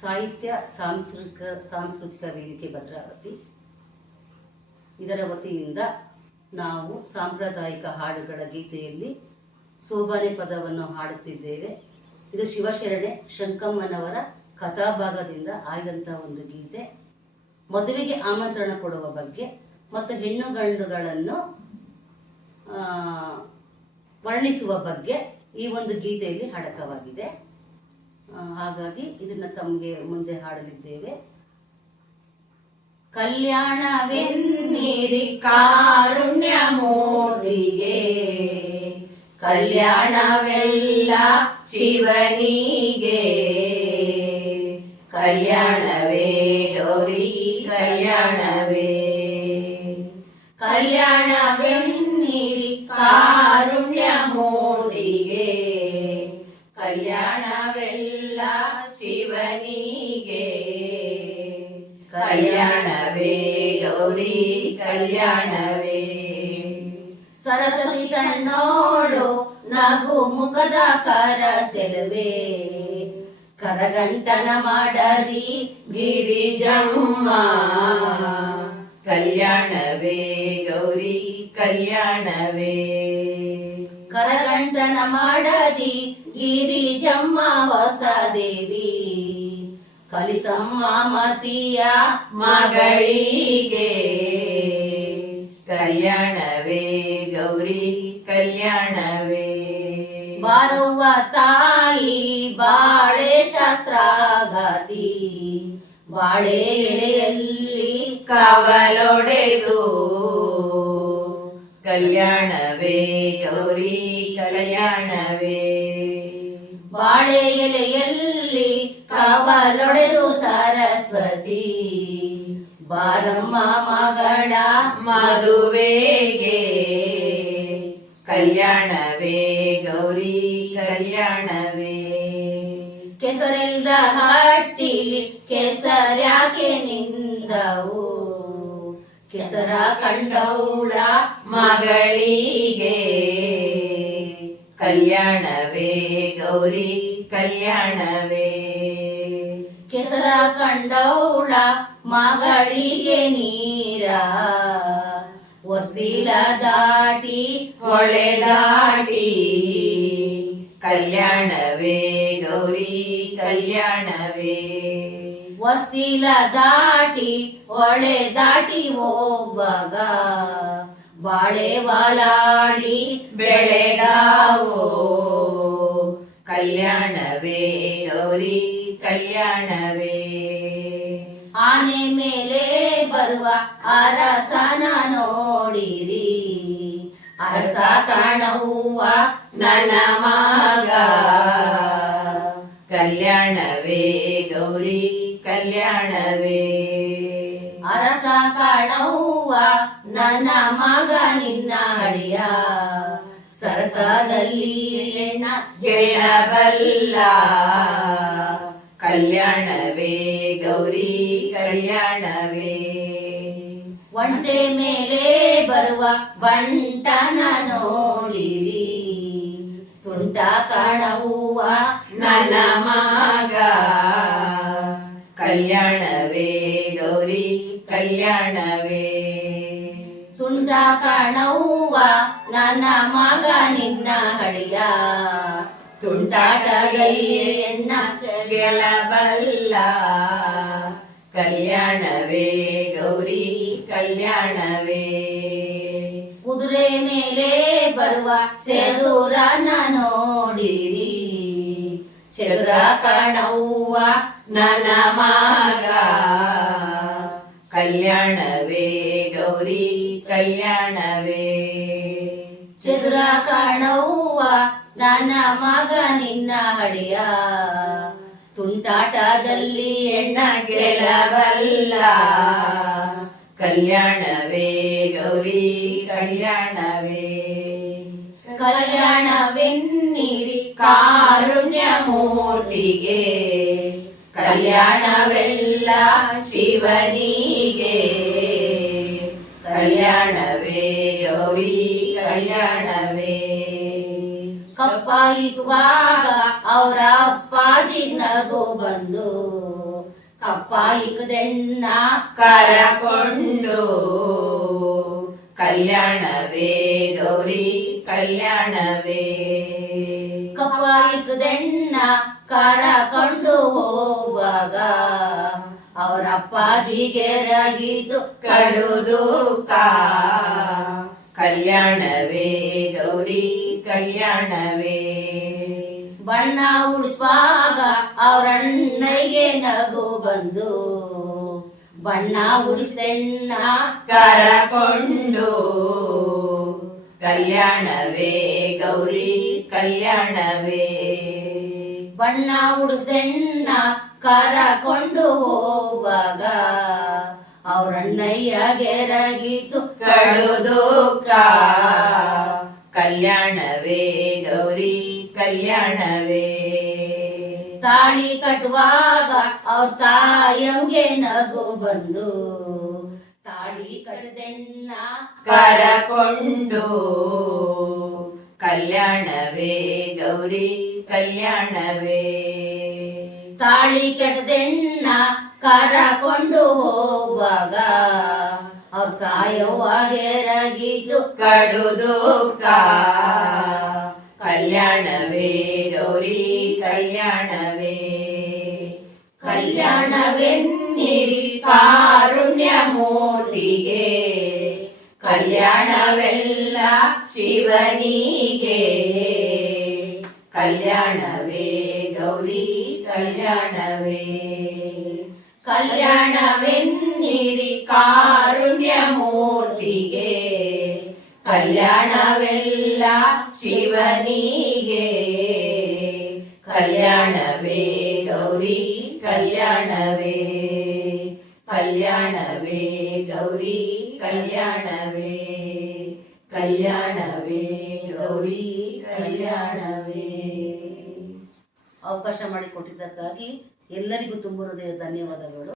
ಸಾಹಿತ್ಯ ಸಾಂಸ್ಕೃತಿಕ ವೇದಿಕೆ ಭದ್ರಾವತಿ ಇದರ ವತಿಯಿಂದ ನಾವು ಸಾಂಪ್ರದಾಯಿಕ ಹಾಡುಗಳ ಗೀತೆಯಲ್ಲಿ ಸೋಬಾನೆ ಪದವನ್ನು ಹಾಡುತ್ತಿದ್ದೇವೆ. ಇದು ಶಿವಶರಣೆ ಶಂಕಮ್ಮನವರ ಕಥಾಭಾಗದಿಂದ ಆಯ್ದಂಥ ಒಂದು ಗೀತೆ. ಮದುವೆಗೆ ಆಮಂತ್ರಣ ಕೊಡುವ ಬಗ್ಗೆ ಮತ್ತು ಹೆಣ್ಣು ಗಂಡುಗಳನ್ನು ವರ್ಣಿಸುವ ಬಗ್ಗೆ ಈ ಒಂದು ಗೀತೆಯಲ್ಲಿ ಅಡಕವಾಗಿದೆ. ಹಾಗಾಗಿ ಇದನ್ನು ತಮಗೆ ಮುಂದೆ ಹಾಡಲಿದ್ದೇವೆ. ಕಲ್ಯಾಣವೆನ್ನಿರಿ ಕಾರುಣ್ಯ ಮೂರ್ತಿಗೆ, ಕಲ್ಯಾಣವೆಲ್ಲ ಶಿವನಿಗೆ, ಕಲ್ಯಾಣವೇ ಗೌರಿ ಕಲ್ಯಾಣವೇ. ಕಲ್ಯಾಣವೆನ್ನಿರಿ ಕಾರುಣ್ಯ ಮೂರ್ತಿಗೆ, ಕಲ್ಯಾಣವೆಲ್ಲ ಶಿವನಿಗೆ, ಕಲ್ಯಾಣವೇ ಗೌರಿ ಕಲ್ಯಾಣವೇ. ಸರಸ್ವತಿ ಸಣ್ಣೋಳು ನಗು ಮುಖದ ಕರ ಚೆಲುವೆ, ಕರಗಂಟನ ಮಾಡದಿ ಗಿರಿಜಮ್ಮ, ಕಲ್ಯಾಣವೇ ಗೌರಿ ಕಲ್ಯಾಣವೇ. ಕರಗಂಟನ ಮಾಡದಿ ಗಿರಿಜಮ್ಮ ಹೊಸ ದೇವಿ, ಕಲಿಸಮ್ಮ ಮತಿಯ ಮಗಳಿಗೆ, ಕಲ್ಯಾಣವೇ ಗೌರಿ ಕಲ್ಯಾಣವೇ. ಬಾರವ್ವ ತಾಯಿ ಬಾಳೆ ಶಾಸ್ತ್ರಗಾತಿ, ಬಾಳೆ ಎಲೆಯಲ್ಲಿ ಕವಲೊಡೆದು, ಕಲ್ಯಾಣವೇ ಗೌರಿ ಕಲ್ಯಾಣವೇ. ಬಾಳೆ ಎಲೆಯಲ್ಲಿ ಕವಲೊಡೆದು ಸರಸ್ವತಿ, ಬಾರಮ್ಮ ಮಗಳ ಮದುವೆಗೆ, ಕಲ್ಯಾಣವೇ ಗೌರಿ ಕಲ್ಯಾಣವೇ. ಕೆಸರಿಲ್ದ ಹಟ್ಟಿಲಿ ಕೆಸರ್ಯಾಕೆ ನಿಂದವು, ಕೆಸರ ಕಂಡೌಳ ಮಗಳಿಗೆ, ಕಲ್ಯಾಣವೇ ಗೌರಿ ಕಲ್ಯಾಣವೇ. ಕೆಸರ ಕಂಡೌಳ ಮಗಳಿಗೆ ನೀರ, ಹೊಸ್ತಿಲ ದಾಟಿ ಹೊಳೆ ದಾಟಿ, ಕಲ್ಯಾಣವೇ ಗೌರಿ ಕಲ್ಯಾಣವೇ. ಹೊಸ್ತಿಲ ದಾಟಿ ಹೊಳೆ ದಾಟಿ ಹೋಗುವಾಗ, ಬಾಳೆ ವಾಲಾಡಿ ಬೆಳೆದಾವೋ, ಕಲ್ಯಾಣವೇ ಗೌರಿ ಕಲ್ಯಾಣವೇ. ಆನೆ ಮೇಲೆ ಬರುವ ಅರಸನ ನೋಡಿರಿ, ಅರಸ ಕಾಣವ್ವ ನನ್ನ ಮಗ, ಕಲ್ಯಾಣವೇ ಗೌರಿ ಕಲ್ಯಾಣವೇ. ಅರಸ ಕಾಣವ್ವ ನನ್ನ ಮಗ ನಿನ್ನ ಅಳಿಯ, ಸರಸದಲ್ಲಿ ಎಣ್ಣ ಗೆಲ್ಲಬಲ್ಲ, ಕಲ್ಯಾಣವೇ ಗೌರಿ ಕಲ್ಯಾಣವೇ. ಒಂಟೆ ಮೇಲೆ ಬರುವ ಬಂಟನ ನೋಡಿರಿ, ತುಂಟ ಕಾಣವ್ವ ನನ್ನ ಮಗ, ಕಲ್ಯಾಣವೇ ಗೌರಿ ಕಲ್ಯಾಣವೇ. ತುಂಟ ಕಾಣವ್ವ ನನ್ನ ಮಗ ನಿನ್ನ ಹಳಿಯ, ತುಂಟಾಟದಲ್ಲಿ ಎಣ್ಣ ಗೆಲ್ಲಬಲ್ಲ, ಕಲ್ಯಾಣವೇ ಗೌರಿ ಕಲ್ಯಾಣವೇ. ಕುದುರೆ ಮೇಲೆ ಬರುವ ಚದುರನ ನೋಡಿರಿ, ಚದುರ ಕಾಣವ್ವ ನನ್ನ ಮಗ, ಕಲ್ಯಾಣವೇ ಗೌರಿ ಕಲ್ಯಾಣವೇ. ಚದುರ ಕಾಣವ್ವ ನನ್ನ ಮಗ ನಿನ್ನ ಹಳೆಯ, ತುಂಟಾಟದಲ್ಲಿ ಎಣ್ಣ ಗೆಲ್ಲಬಲ್ಲ, ಕಲ್ಯಾಣವೇ ಗೌರಿ ಕಲ್ಯಾಣವೇ. ಕಲ್ಯಾಣವೆನ್ನಿರಿ ಕಾರುಣ್ಯ ಮೂರ್ತಿಗೆ, ಕಲ್ಯಾಣವೆಲ್ಲ ಶಿವನಿಗೆ, ಕಲ್ಯಾಣವೇ ಗೌರಿ ಕಲ್ಯಾಣವೇ. ಕಪ್ಪಾಯಿಗುವಾಗ ಅವರ ಅಪ್ಪಾಜಿ ನಗು ಬಂದು ಕಪ್ಪ ಇಕ್ಕದೆಣ್ಣ ಕರಕೊಂಡು ಕಲ್ಯಾಣವೇ ಗೌರಿ ಕಲ್ಯಾಣವೇ ಕಪ್ಪ ಇಕ್ಕದೆಣ್ಣ ಕರಕೊಂಡು ಹೋಗುವಾಗ ಅವ್ರ ಅಪ್ಪಾಜಿಗೆ ರಗಿತು ಕಡು ದುಃಖ ಕಲ್ಯಾಣವೇ ಗೌರಿ ಕಲ್ಯಾಣವೇ ಬಣ್ಣ ಉಡಿಸುವಾಗ ಅವ್ರಣ್ಣಯ್ಯಗೆ ನಗು ಬಂದು ಬಣ್ಣ ಉಡಿಸೆಣ್ಣ ಕರಕೊಂಡು ಕಲ್ಯಾಣವೇ ಗೌರಿ ಕಲ್ಯಾಣವೇ ಬಣ್ಣ ಉಡಿಸೆಣ್ಣ ಕರಕೊಂಡು ಹೋಗುವಾಗ ಅವ್ರಣ್ಣಯ್ಯಗೆ ರಗಿತು ಕಡು ದುಃಖ ಕಲ್ಯಾಣವೇ ಗೌರಿ ಕಲ್ಯಾಣವೇ ತಾಳಿ ಕಟ್ಟುವಾಗ ಅವ್ರ ತಾಯಂಗೆ ನಗು ಬಂದು ತಾಳಿ ಕಟ್ಟದೆಣ್ಣ ಕರಕೊಂಡು ಕಲ್ಯಾಣವೇ ಗೌರಿ ಕಲ್ಯಾಣವೇ ತಾಳಿ ಕಟ್ಟದೆಣ್ಣ ಕರಕೊಂಡು ಹೋಗುವಾಗ ಅವ್ರ ಕಾಯವ್ವಾಗೆ ರಗಿತು ಕಡು ದುಃಖ ಕಲ್ಯಾಣವೇ ಗೌರಿ ಕಲ್ಯಾಣವೇ ಕಲ್ಯಾಣವೆನ್ನಿರಿ ಕಾರುಣ್ಯ ಮೂರ್ತಿಗೆ ಕಲ್ಯಾಣವೆಲ್ಲ ಶಿವನಿಗೆ ಕಲ್ಯಾಣವೇ ಗೌರಿ ಕಲ್ಯಾಣವೇ ಕಲ್ಯಾಣವೆನ್ನಿರಿ ಕಾರುಣ್ಯ ಮೂರ್ತಿಗೆ ಕಲ್ಯಾಣವೆಲ್ಲ ಶಿವನಿಗೆ ಕಲ್ಯಾಣವೇ ಗೌರಿ ಕಲ್ಯಾಣವೇ ಕಲ್ಯಾಣವೇ ಗೌರಿ ಕಲ್ಯಾಣವೇ ಕಲ್ಯಾಣವೇ ಗೌರಿ ಕಲ್ಯಾಣವೇ. ಅವಕಾಶ ಮಾಡಿಕೊಟ್ಟಿದ್ದಕ್ಕಾಗಿ ಎಲ್ಲರಿಗೂ ತುಂಬ ಹೃದಯ ಧನ್ಯವಾದಗಳು.